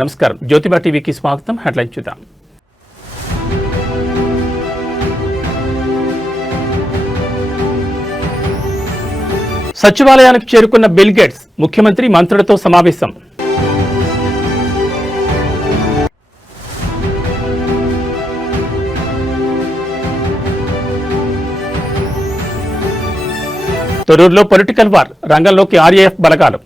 నమస్కారం, జ్యోతిబా టీవీకి స్వాగతం. హెడ్లైన్ చూద్దాం. సచివాలయానికి చేరుకున్న బిల్ గేట్స్ ముఖ్యమంత్రి మంత్రులతో సమావేశం. తొర్రూరులో పొలిటికల్ వార్, రంగంలోకి ఆర్ఏఎఫ్ బలగాలు.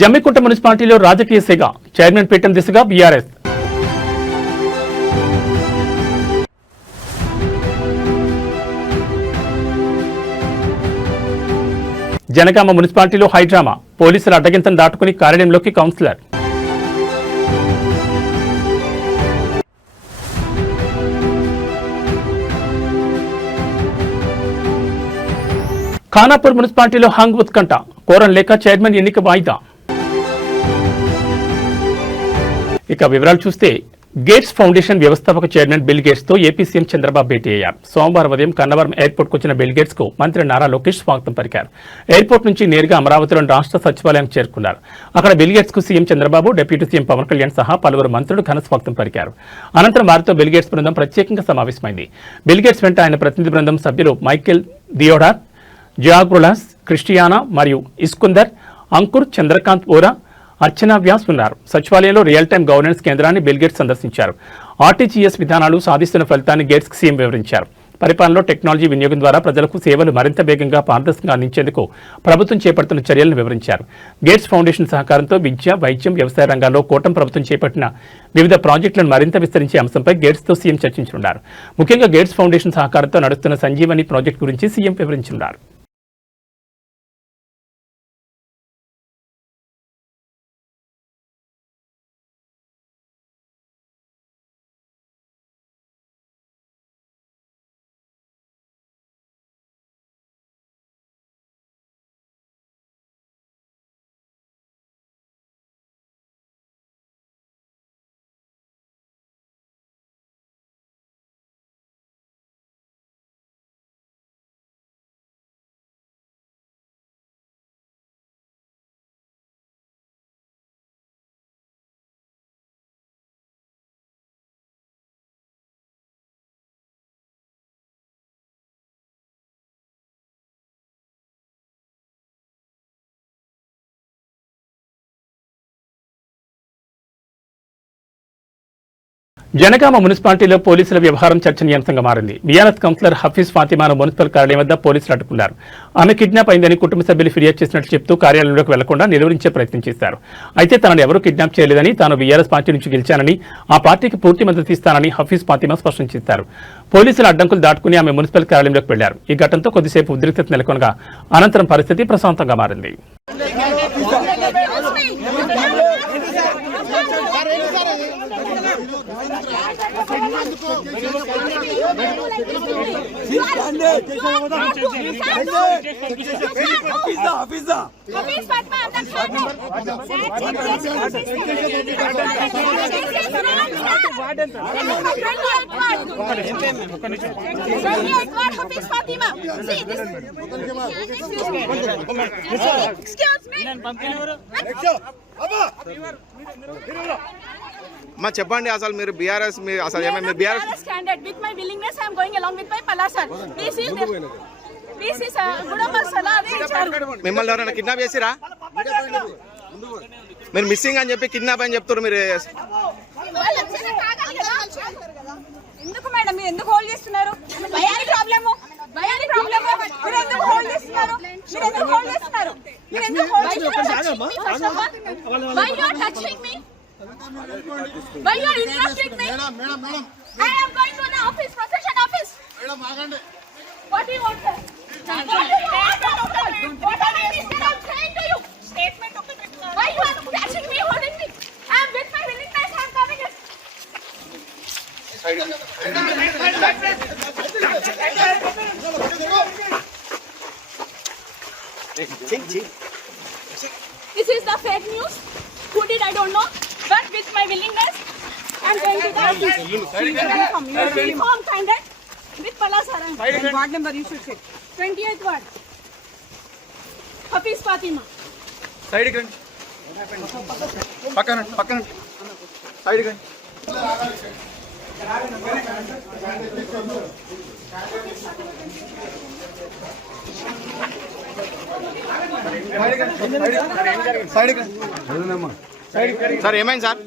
జమ్మికుంట మున్సిపాలిటీలో రాజకీయ సెగ, చైర్మన్ పీఠం దిశగా బీఆర్ఎస్. జనగామ మున్సిపాలిటీలో హైడ్రామా, పోలీసుల అడ్డగింతను దాటుకుని కార్యాలయంలోకి కౌన్సిలర్. ఖానాపూర్ మున్సిపాలిటీలో హంగ్ ఉత్కంఠ, కోరం లేక చైర్మన్ ఎన్నిక వాయిదా. ఇక వివరాలు చూస్తే, గేట్స్ ఫౌండేషన్ వ్యవస్థాపక చైర్మన్ బిల్ గేట్స్ తో ఏపీ సీఎం చంద్రబాబు భేటీ అయ్యారు. సోమవారం ఉదయం కన్నవరం ఎయిర్పోర్ట్ కు వచ్చిన బిల్ గేట్స్ కు మంత్రి నారా లోకేష్ స్వాగతం పలికారు. ఎయిర్పోర్ట్ నుంచి నేరుగా అమరావతిలోని రాష్ట్ర సచివాలయానికి చేరుకున్నారు. అక్కడ బిల్ గేట్స్ కు CM Chandrababu, deputy CM Pawan Kalyan సహా పలువురు మంత్రులు ఘన స్వాగతం పలికారు. అనంతరం వారితో బిల్ గేట్స్ బృందం ప్రత్యేకంగా సమావేశమైంది. బిల్ గేట్స్ వెంట ఆయన ప్రతినిధి బృందం సభ్యులు మైకేల్ దియోడార్, జియాగ్రులాస్, క్రిస్టియానా మరియు ఇస్కుందర్, అంకుర్, చంద్రకాంత్ ఓరా, అర్చనా వ్యాస్ ఉన్నారు. సచివాలయంలో రియల్ టైమ్ గవర్నెన్స్ కేంద్రాన్ని బిల్ గేట్స్ సందర్శించారు. ఆర్టీజీఎస్ విధానాలు సాధిస్తున్న ఫలితాన్ని గేట్స్ సీఎం వివరించారు. పరిపాలనలో టెక్నాలజీ వినియోగం ద్వారా ప్రజలకు సేవలు మరింత వేగంగా పారదర్శకంగా అందించేందుకు ప్రభుత్వం చేపడుతున్న చర్యలను వివరించారు. గేట్స్ ఫౌండేషన్ సహకారంతో విద్య, వైద్యం, వ్యవసాయ రంగాల్లో కూటమి ప్రభుత్వం చేపట్టిన వివిధ ప్రాజెక్టులను మరింత విస్తరించే అంశంపై గేట్స్తో సీఎం చర్చించనున్నారు. ముఖ్యంగా గేట్స్ ఫౌండేషన్ సహకారంతో నడుస్తున్న సంజీవని ప్రాజెక్టు గురించి సీఎం వివరించనున్నారు. జనగామ మున్సిపాలిటీలో పోలీసుల వ్యవహారం చర్చనీయాంశంగా మారింది. బీఆర్ఎస్ కౌన్సిలర్ హఫీజ్ ఫాతిమాను మున్సిపల్ కార్యాలయం వద్ద పోలీసులు అడ్డుకున్నారు. ఆమె కిడ్నాప్ అయిందని కుటుంబ సభ్యులు ఫిర్యాదు చేసినట్లు చెప్తూ కార్యాలయంలోకి వెళ్లకుండా నిలువరించే ప్రయత్నం చేశారు. అయితే తనను ఎవరూ కిడ్నాప్ చేయలేదని, తాను బీఆర్ఎస్ పార్టీ నుంచి గెలిచానని, ఆ పార్టీకి పూర్తి మద్దతు ఇస్తానని హఫీజ్ ఫాతిమా స్పష్టం చేశారు. పోలీసుల అడ్డంకులు దాటుకుని ఆమె మున్సిపల్ కార్యాలయంలోకి వెళ్లారు. ఈ ఘటనతో కొద్దిసేపు ఉద్రిక్తత నెలకొనగా అనంతరం పరిస్థితి ప్రశాంతంగా మారింది. మా చెప్పండి, అసలు మీరు బీఆర్ఎస్ అసలు ఏమైనా BRS candidate with my willingness I am going along with my Palla sir. PC sir గుడమ సలా అదే ఇచ్చారు. మిమ్మల్ని ఎవరైనా కిడ్నాప్ చేసిరా? మీరు మిస్సింగ్ అని చెప్పి కిడ్నాప్ అని చెప్తారు. మీరు ఎందుకు మేడం మీరు ఎందుకు హోల్డ్ చేస్తున్నారు? భయానికి ప్రాబ్లము భయానికి ప్రాబ్లము మీరు ఎందుకు హోల్డ్ చేస్తున్నారు? మీరు ఎందుకు హోల్డ్ చేస్తున్నారు? మీరు ఎందుకు హోల్డ్ చేస్తున్నారు? Why you are touching me? Why you are interested me? Madam. I am going to the office, procession office. Madam, agandi. What do you want, sir? What are you saying to you? Statement of the witness. Why you are touching me, holding me? I am with my willingness. I am coming. This is the fake news. Who did I don't know. But with my willingness, I am going to the office. Uniform candidate with Palasara. Ward number you should say. 28th ward. Hafiz Fatima. Side కి రండి. పక్కన పక్కన side కి రండి. Sir ఏమైంది sir?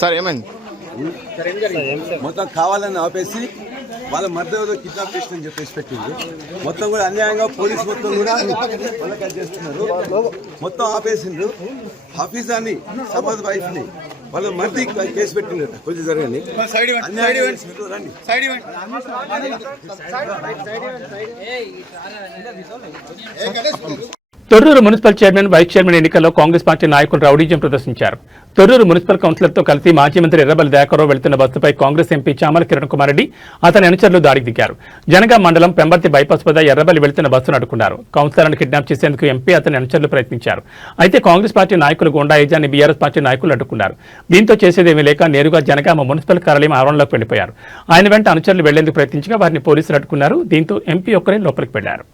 Sir ఏమైంది? మొత్తం కావాలని ఆపేసి వాళ్ళ మధ్యలో కిడ్నాప్ చేసిందని చెప్పేసి పెట్టింది. మొత్తం కూడా అన్యాయంగా పోలీసు మొత్తం కూడా వాళ్ళకి అది చేస్తున్నారు. మొత్తం ఆపేసిండ్రు. హఫీజ్ అని సమాజ్ వైఫ్ ని వాళ్ళ మధ్య కేసు పెట్టిండ్రు. కొంచెం జరగండి. Torrur municipal chairman vice chairman ఎన్నికల్లో కాంగ్రెస్ పార్టీ నాయకులు రౌడీజం ప్రదర్శించారు. తొర్రూరు మున్సిపల్ కౌన్సిలర్తో కలిసి మాజీ మంత్రి ఎర్రబెల్లి దయాకర్రావు వెళ్తున్న బస్సుపై కాంగ్రెస్ ఎంపీ చామల కిరణ్ కుమార్ రెడ్డి అతని అనుచరులు దాడికి దిగారు. జనగాం మండలం పెంబర్తి బైపాస్ వద్ద ఎర్రబెల్లి వెళ్తున్న బస్సును అడ్డుకున్నారు. కౌన్సిలర్ను కిడ్నాప్ చేసేందుకు ఎంపీ అతని అనుచరులు ప్రయత్నించారు. అయితే కాంగ్రెస్ పార్టీ నాయకులు గుండా యజాన్ని బీఆర్ఎస్ పార్టీ నాయకులు అడ్డుకున్నారు. దీంతో చేసేదేమీ లేక నేరుగా జనగామ మున్సిపల్ కార్యాలయం ఆవరణలోకి వెళ్లిపోయారు. ఆయన వెంట అనుచరులు వెళ్లేందుకు ప్రయత్నించగా వారిని పోలీసులు అడ్డుకున్నారు. దీంతో ఎంపీ ఒక్కరే లోపలికి వెళ్లారు.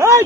Hey!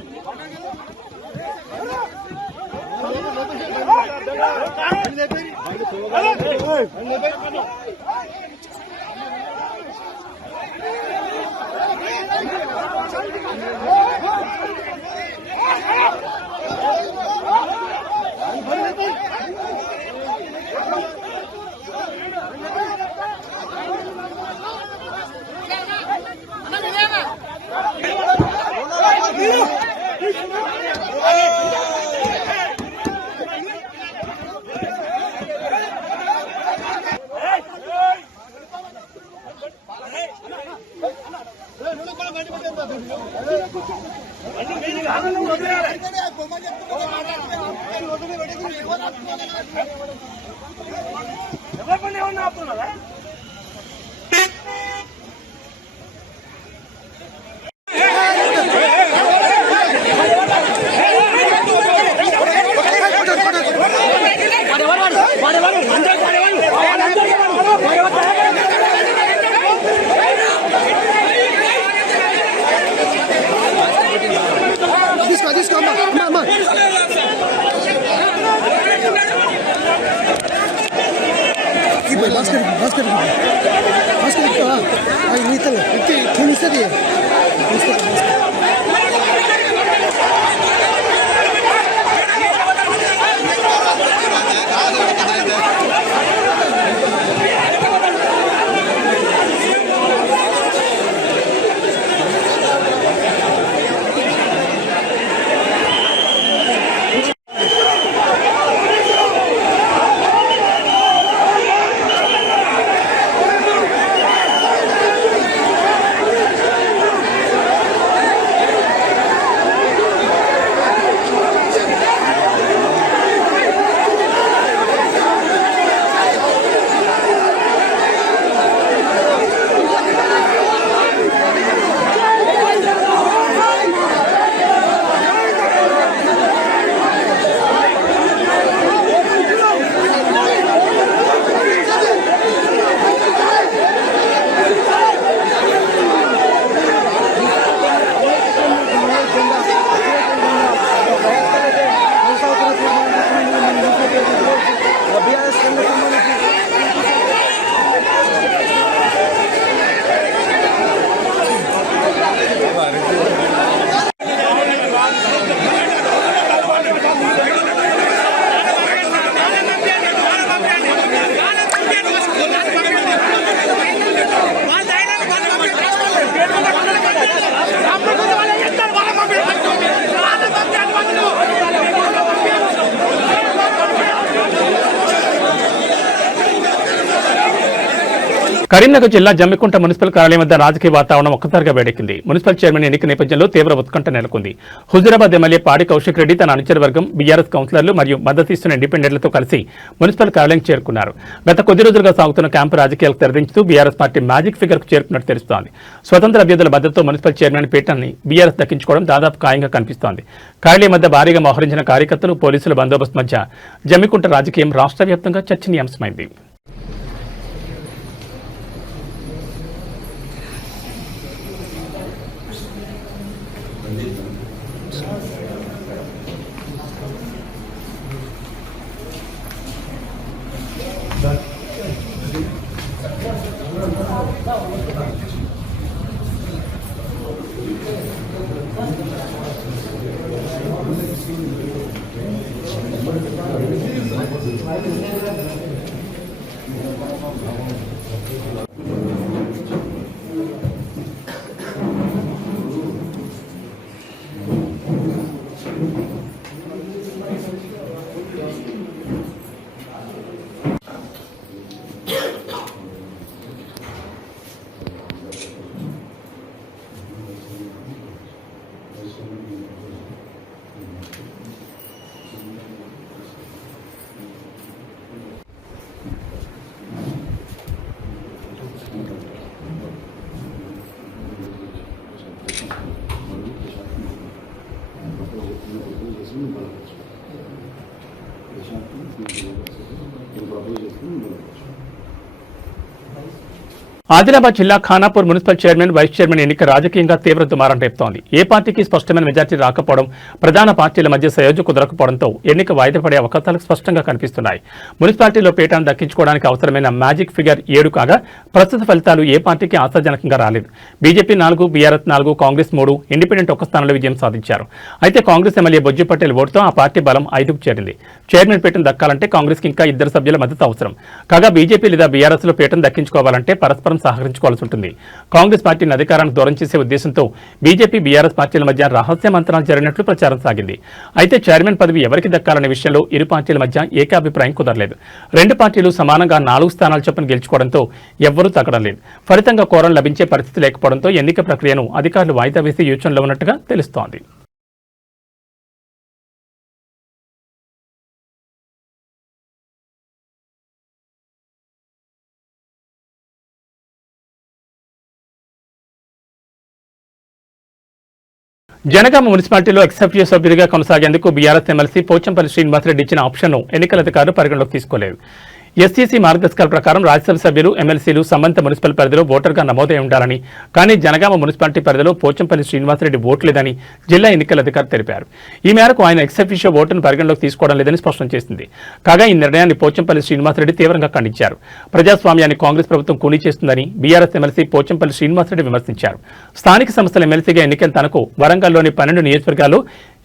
తీసుకో అమ్మా భాస్కర్ నేను ఇస్తుంది కరీంనగర్ జిల్లా జమ్మికుంట మున్సిపల్ కార్యాలయం వద్ద రాజకీయ వాతావరణం ఒక్కసారిగా వేడెక్కింది. మున్సిపల్ చైర్మన్ ఎన్నిక నేపథ్యంలో తీవ్ర ఉత్కంఠ నెలకొంది. హుజూరాబాద్ ఎమ్మెల్యే పాడి కౌశిక్ రెడ్డి తన అనుచర వర్గం, బీఆర్ఎస్ కౌన్సిలర్లు మరియు మద్దతిస్తున్న ఇండిపెండెంట్లతో కలిసి మున్సిపల్ కార్యాలయం చేరుకున్నారు. గత కొద్ది రోజులుగా సాగుతున్న క్యాంపు రాజకీయాలకు తెరదించుతూ బీఆర్ఎస్ పార్టీ మ్యాజిక్ ఫిగర్ కు చేరుకున్నట్టు తెలుస్తోంది. స్వతంత్ర అభ్యర్థుల మద్దతుతో మున్సిపల్ చైర్మన్ పీఠాన్ని బీఆర్ఎస్ దక్కించుకోవడం దాదాపు ఖాయంగా కనిపిస్తోంది. కార్యాలయం వద్ద భారీగా మోహరించిన కార్యకర్తలు, పోలీసుల బందోబస్తు మధ్య జమ్మికుంట రాజకీయం రాష్ట్ర వ్యాప్తంగా చర్చనీయాంశమైంది. ఆదిలాబాద్ జిల్లా Khanapur municipal chairman vice chairman ఎన్నిక రాజకీయంగా తీవ్ర దుమారం రేపుతోంది. ఏ పార్టీకి స్పష్టమైన మెజార్టీ రాకపోవడం, ప్రధాన పార్టీల మధ్య సయోధ్య కుదరకపోవడంతో ఎన్నిక వాయిదా పడే అవకాశాలు స్పష్టంగా కనిపిస్తున్నాయి. మున్సిపాలిటీలో పీఠాన్ని దక్కించుకోవడానికి అవసరమైన మ్యాజిక్ ఫిగర్ 7 కాగా ప్రస్తుత ఫలితాలు ఏ పార్టీకి ఆశాజనకంగా రాలేదు. బీజేపీ 4, బీఆర్ఎస్ 4, కాంగ్రెస్ 3, ఇండిపెండెంట్ ఒక స్థానంలో విజయం సాధించారు. అయితే కాంగ్రెస్ ఎమ్మెల్యే బొజ్జు పటేల్ ఓటుతో ఆ పార్టీ బలం 5కు చేరింది. చైర్మన్ పీఠం దక్కాలంటే కాంగ్రెస్ కి ఇంకా 2 సభ్యుల మద్దతు అవసరం. కాగా బీజేపీ లేదా బీఆర్ఎస్ లో పీఠం దక్కించుకోవాలంటే పరస్పరం సహకరించుకోవాల్సి ఉంటుంది. కాంగ్రెస్ పార్టీని అధికారానికి దూరం చేసే ఉద్దేశంతో బీజేపీ, బీఆర్ఎస్ పార్టీల మధ్య రహస్య మంత్రాలు జరిగినట్లు ప్రచారం సాగింది. అయితే చైర్మన్ పదవి ఎవరికి దక్కాలనే విషయంలో ఇరు పార్టీల మధ్య ఏకాభిప్రాయం కుదరలేదు. 2 పార్టీలు సమానంగా 4 స్థానాలు చొప్పున గెలుచుకోవడంతో ఎవ్వరూ తగ్గడం లేదు. ఫలితంగా కోరం లభించే పరిస్థితి లేకపోవడంతో ఎన్నిక ప్రక్రియను అధికారులు వాయిదా వేసి యోచనలో ఉన్నట్టుగా తెలుస్తోంది. జనగామ మున్సిపాలిటీలో ఎక్సెప్టివ్ సభ్యుడిగా కొనసాగేందుకు బీఆర్ఎస్ ఎమ్మెల్సీ పోచంపల్లి శ్రీనివాసరెడ్డి ఇచ్చిన ఆప్షన్ను ఎన్నికల అధికారులు పరిగణలోకి తీసుకోలేదు. ఎస్సీసీ మార్గదర్శకాల ప్రకారం రాజ్యసభ సభ్యులు, ఎమ్మెల్సీలు సంబంధిత మున్సిపల్ పరిధిలో ఓటర్గా నమోదై ఉండాలని, కానీ జనగామ మున్సిపాలిటీ పరిధిలో పోచంపల్లి శ్రీనివాసరెడ్డి ఓటు లేదని జిల్లా ఎన్నికల అధికారి తెలిపారు. ఈ మేరకు ఆయన ఎక్సెఫిషియో ఓటును పరిగణలోకి తీసుకోవడం లేదని స్పష్టం చేసింది. కాగా ఈ నిర్ణయాన్ని పోచంపల్లి శ్రీనివాసరెడ్డి తీవ్రంగా ఖండించారు. ప్రజాస్వామ్యాన్ని కాంగ్రెస్ ప్రభుత్వం కూనీ చేస్తుందని బీఆర్ఎస్ ఎమ్మెల్సీ పోచంపల్లి శ్రీనివాసరెడ్డి విమర్శించారు. స్థానిక సంస్థల ఎమ్మెల్సీగా ఎన్నికైన తనకు వరంగల్లోని 12 నియోజకవర్గాల్లో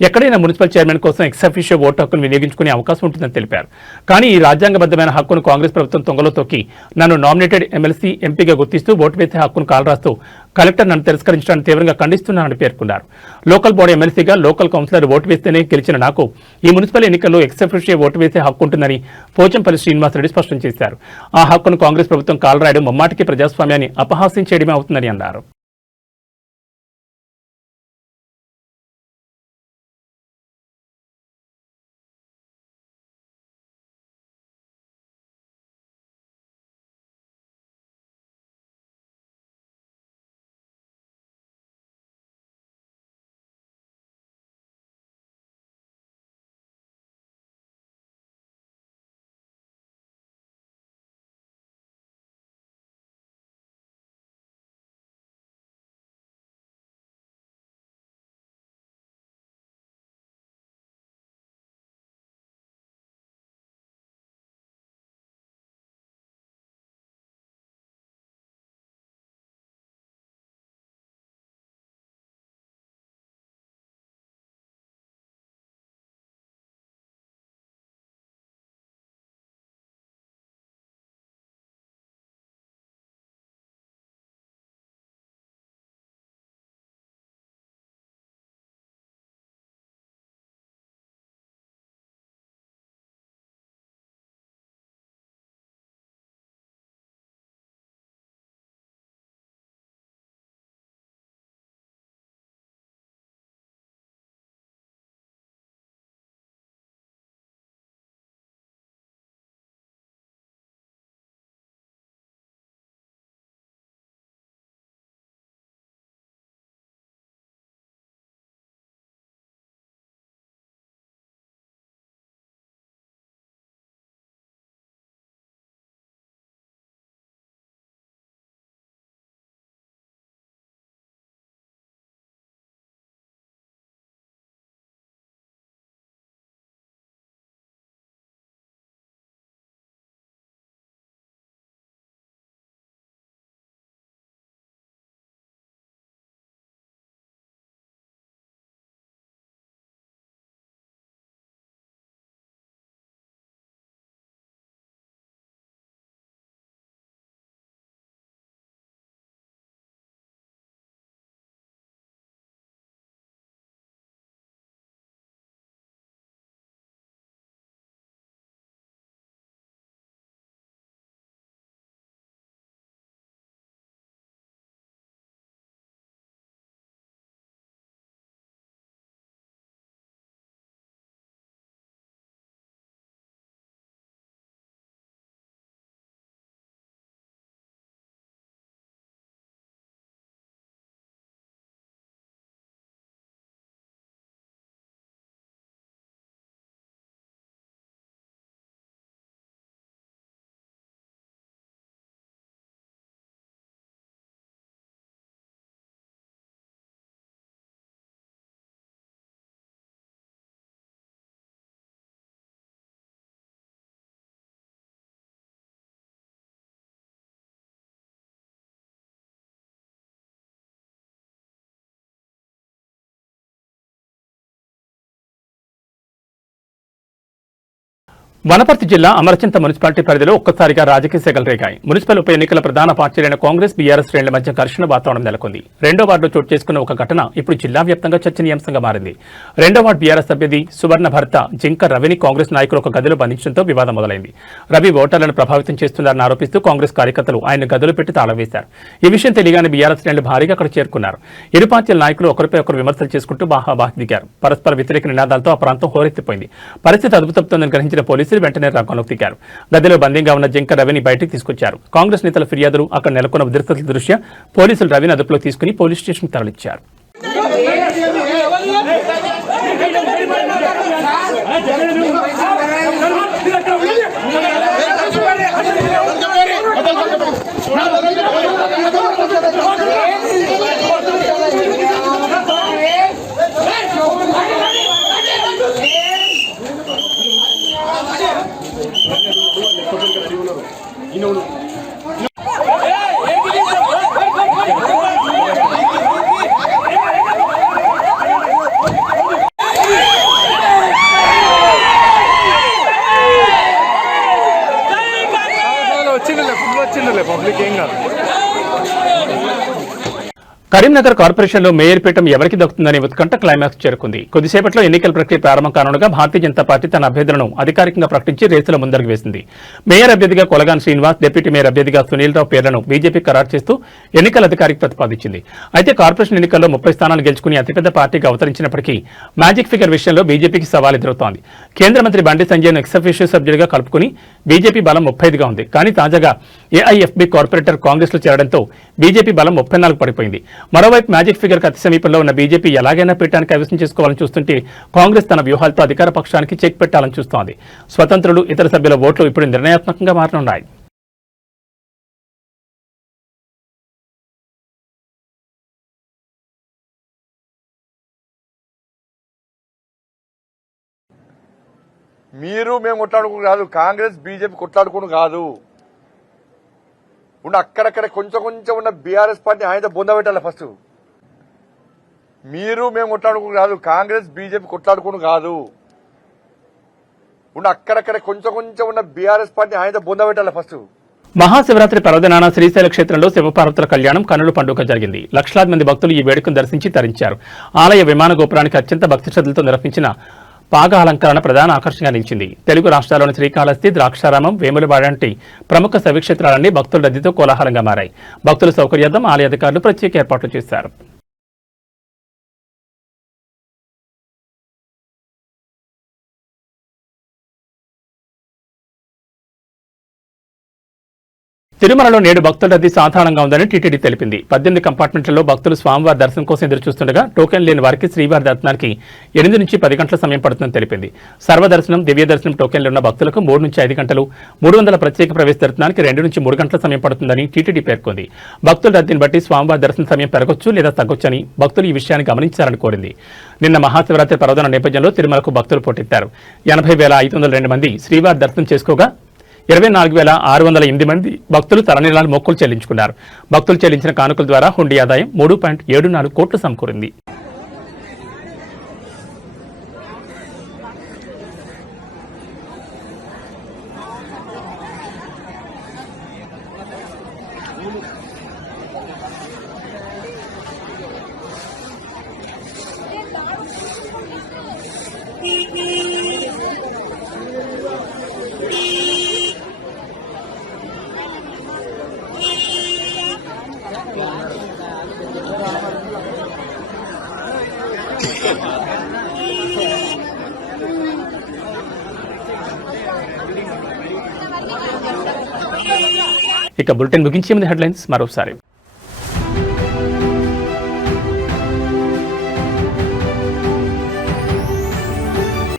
ఎక్కడైనా మున్సిపల్ చైర్మన్ కోసం ఎక్సెఫిషియో ఓటు హక్కును వినియోగించుకునే అవకాశం ఉంటుందని తెలిపారు. కానీ ఈ రాజ్యాంగబద్ధమైన హక్కును కాంగ్రెస్ ప్రభుత్వం తొంగలో తొక్కి నన్ను నామినేటెడ్ ఎమ్మెల్సీ, ఎంపీగా గుర్తిస్తూ ఓటు వేసే హక్కును కాలరాస్తూ కలెక్టర్ నన్ను తిరస్కరించడానికి తీవ్రంగా ఖండిస్తున్నానని పేర్కొన్నారు. లోకల్ బాడీ ఎమ్మెల్సీగా లోకల్ కౌన్సిలర్ ఓటు వేస్తేనే గెలిచిన నాకు ఈ మున్సిపల్ ఎన్నికల్లో ఎక్సెఫిషియో ఓటు వేసే హక్కు ఉంటుందని పోచంపల్లి శ్రీనివాసరెడ్డి స్పష్టం చేశారు. ఆ హక్కును కాంగ్రెస్ ప్రభుత్వం కాలరాయడం ముమ్మాటికి ప్రజాస్వామ్యాన్ని అపహాస్యం చేయడమే అవుతుందని అన్నారు. వనపర్తి జిల్లా అమరచింత మున్సిపాలిటీ పరిధిలో ఒక్కసారిగా రాజకీయ సెగలు రేగాయి. మున్సిపల్ ఉప ఎన్నికల ప్రధాన పార్టీలైన కాంగ్రెస్, బీఆర్ఎస్ శ్రేణుల మధ్య ఘర్షణ వాతావరణం నెలకొంది. రెండో వార్డులో చోటు చేసుకున్న ఒక ఘటన ఇప్పుడు జిల్లా వ్యాప్తంగా చర్చనీయాంశంగా మారింది. రెండో వార్డు బీఆర్ఎస్ అభ్యర్థి సువర్ణ భర్త జింక రవిని కాంగ్రెస్ నాయకులు ఒక గదిలో బంధించడంతో వివాదం మొదలైంది. రవి ఓటర్లను ప్రభావితం చేస్తున్నారని ఆరోపిస్తూ కాంగ్రెస్ కార్యకర్తలు ఆయన గదిలో పెట్టి తాళం వేశారు. ఈ విషయం తెలియగానే బీఆర్ఎస్ శ్రేణులు భారీగా అక్కడ చేరుకున్నారు. ఇరు పార్టీల నాయకులు ఒకరిపై ఒకరు విమర్శలు చేసుకుంటూ బాహాబాహి దిగారు. పరస్పర వ్యతిరేక నినాదాలతో ఆ ప్రాంతం హోరెత్తిపోయింది. పరిస్థితి అదుపుతప్పుతోందని గ్రహించిన పోలీసులు వెంటనే రంగంలోకి దిగారు. గదిలో బందీగా ఉన్న జింక రవిని బయటికి తీసుకొచ్చారు. కాంగ్రెస్ నేతల ఫిర్యాదులు, అక్కడ నెలకొన్న ఉద్రిక్తతల దృష్ట్యా పోలీసులు రవిని అదుపులో తీసుకుని పోలీస్ స్టేషన్కి తరలించారు. కరీంనగర్ కార్పొరేషన్లో మేయర్ పీఠం ఎవరికి దక్కుతుందనే ఉత్కంఠ క్లైమాక్స్ చేరుకుంది. కొద్దిసేపట్లో ఎన్నికల ప్రక్రియ ప్రారంభం కానుండగా భారతీయ జనతా పార్టీ తన అభ్యర్థులను అధికారికంగా ప్రకటించి రేసుల ముందరకు వేసింది. మేయర్ అభ్యర్థిగా కొలగాన్ శ్రీనివాస్, డిప్యూటీ మేయర్ అభ్యర్థిగా సునీల్ రావు పేర్లను బీజేపీ ఖరారు చేస్తూ ఎన్నికల అధికారికి ప్రతిపాదించింది. అయితే కార్పొరేషన్ ఎన్నికల్లో 30 స్థానాలు గెలుచుకుని అతిపెద్ద పార్టీగా అవతరించినప్పటికీ మ్యాజిక్ ఫిగర్ విషయంలో బీజేపీకి సవాల్ ఎదురవుతోంది. కేంద్ర మంత్రి బండి సంజయ్ను ఎక్స్-అఫీషియో సభ్యుడిగా కలుపుకుని బీజేపీ బలం 35గా ఉంది. కానీ తాజాగా ఏఐఎఫ్బీ కార్పొరేటర్ కాంగ్రెస్ లో చేరడంతో బీజేపీ బలం 34 పడిపోయింది. మరోవైపు మ్యాజిక్ ఫిగర్ కు అతి సమీపంలో ఉన్న బీజేపీ ఎలాగైనా పీఠానికి కైవసం చేసుకోవాలని చూస్తుంటే కాంగ్రెస్ తన వ్యూహాలతో అధికార పక్షానికి చెక్ పెట్టాలని చూస్తోంది. స్వతంత్రులు, ఇతర సభ్యుల ఓట్లు ఇప్పుడు నిర్ణయాత్మకంగా మారనున్నాయి. మీరు మేము కొట్లాడుకుని కాదు, కాంగ్రెస్ బీజేపీ కొట్లాడుకుని కాదు. ఉన్న అక్కడక్కడ కొంచెం కొంచెం ఉన్న బీఆర్ఎస్ పార్టీ ఆయన బొంద పెట్టాలి. ఫస్ట్ మీరు మేము కొట్లాడుకుని కాదు, కాంగ్రెస్ బీజేపీ కొట్లాడుకుని కాదు. ఉన్న అక్కడక్కడ కొంచెం కొంచెం ఉన్న బీఆర్ఎస్ పార్టీ ఆయన బొంద పెట్టాలి. ఫస్ట్ మహాశివరాత్రి పర్వదినాన శ్రీశైల క్షేత్రంలో శివపార్వతుల కళ్యాణం కన్నుల పండుగ జరిగింది. లక్షలాది మంది భక్తులు ఈ వేడుకను దర్శించి తరించారు. ఆలయ విమాన గోపురానికి అత్యంత భక్తి శ్రద్ధలతో నిర్వహించిన పాగ అలంకరణ ప్రధాన ఆకర్షణగా నిలిచింది. తెలుగు రాష్ట్రాల్లోని శ్రీకాళహస్తి, ద్రాక్షారామం, వేములవాడ వంటి ప్రముఖ శైవక్షేత్రాలన్నీ భక్తుల రద్దీతో కోలాహలంగా మారాయి. భక్తుల సౌకర్యార్థం ఆలయ అధికారులు ప్రత్యేక ఏర్పాట్లు చేశారు. తిరుమలలో నేడు భక్తుల రద్దీ సాధారణంగా ఉందని టీటీడీ తెలిపింది. 18 కంపార్ట్మెంట్లలో భక్తులు స్వామివారి దర్శనం కోసం ఎదురుచూస్తుండగా టోకెన్ లేని వారికి శ్రీవారి దర్శనానికి 8 నుంచి 10 గంటల సమయం పడుతుందని తెలిపింది. సర్వదర్శనం, దివ్య దర్శనం టోకెన్లు ఉన్న భక్తులకు 3 నుంచి 5 గంటలు, 300 ప్రత్యేక ప్రవేశ దర్శనానికి 2 నుంచి 3 గంటల సమయం పడుతుందని టీటీడీ పేర్కొంది. భక్తుల రద్దీని బట్టి స్వామివారి దర్శన సమయం పెరగొచ్చు లేదా తగ్గొచ్చని భక్తులు ఈ విషయాన్ని గమనించాలని కోరింది. నిన్న మహాశివరాత్రి పర్వదిన నేపథ్యంలో తిరుమలకు భక్తులు పోటెత్తారు. 80,502 మంది శ్రీవారి దర్శనం చేసుకోగా 24,608 మంది భక్తులు తలనీలాలు మొక్కులు చెల్లించుకున్నారు. భక్తులు చెల్లించిన కానుకల ద్వారా హుండీ ఆదాయం 3.74 కోట్లు సమకూరింది. ఇక బులెటిన్ ముగించే ముందు హెడ్లైన్స్ మరోసారి.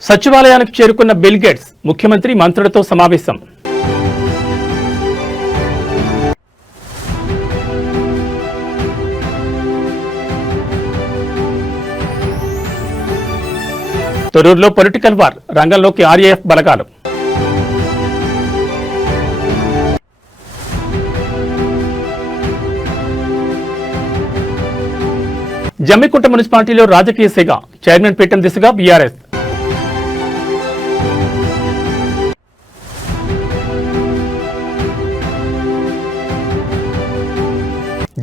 సచివాలయానికి చేరుకున్న బిల్ గేట్స్, ముఖ్యమంత్రి మంత్రులతో సమావేశం. తొర్రూరులో పొలిటికల్ వార్, రంగంలోకి ఆర్ఏఎఫ్ బలగాలు. జమ్మికుంట మున్సిపాలిటీలో రాజకీయ సెగ, చైర్మన్ పీఠం దిశగా బీఆర్ఎస్.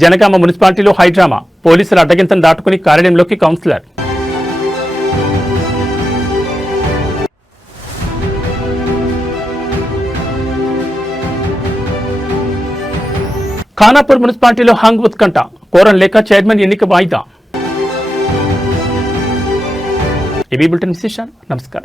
జనగామ మున్సిపాలిటీలో హైడ్రామా, పోలీసుల అడ్డగింతను దాటుకుని కార్యాలయంలోకి కౌన్సిలర్. ఖానాపూర్ మున్సిపాలిటీలో హంగ్ ఉత్కంఠ, కోరం లేక చైర్మన్ ఎన్నిక వాయిదా. ఇవి బులెటిన్ విశేషాలు. నమస్కారం.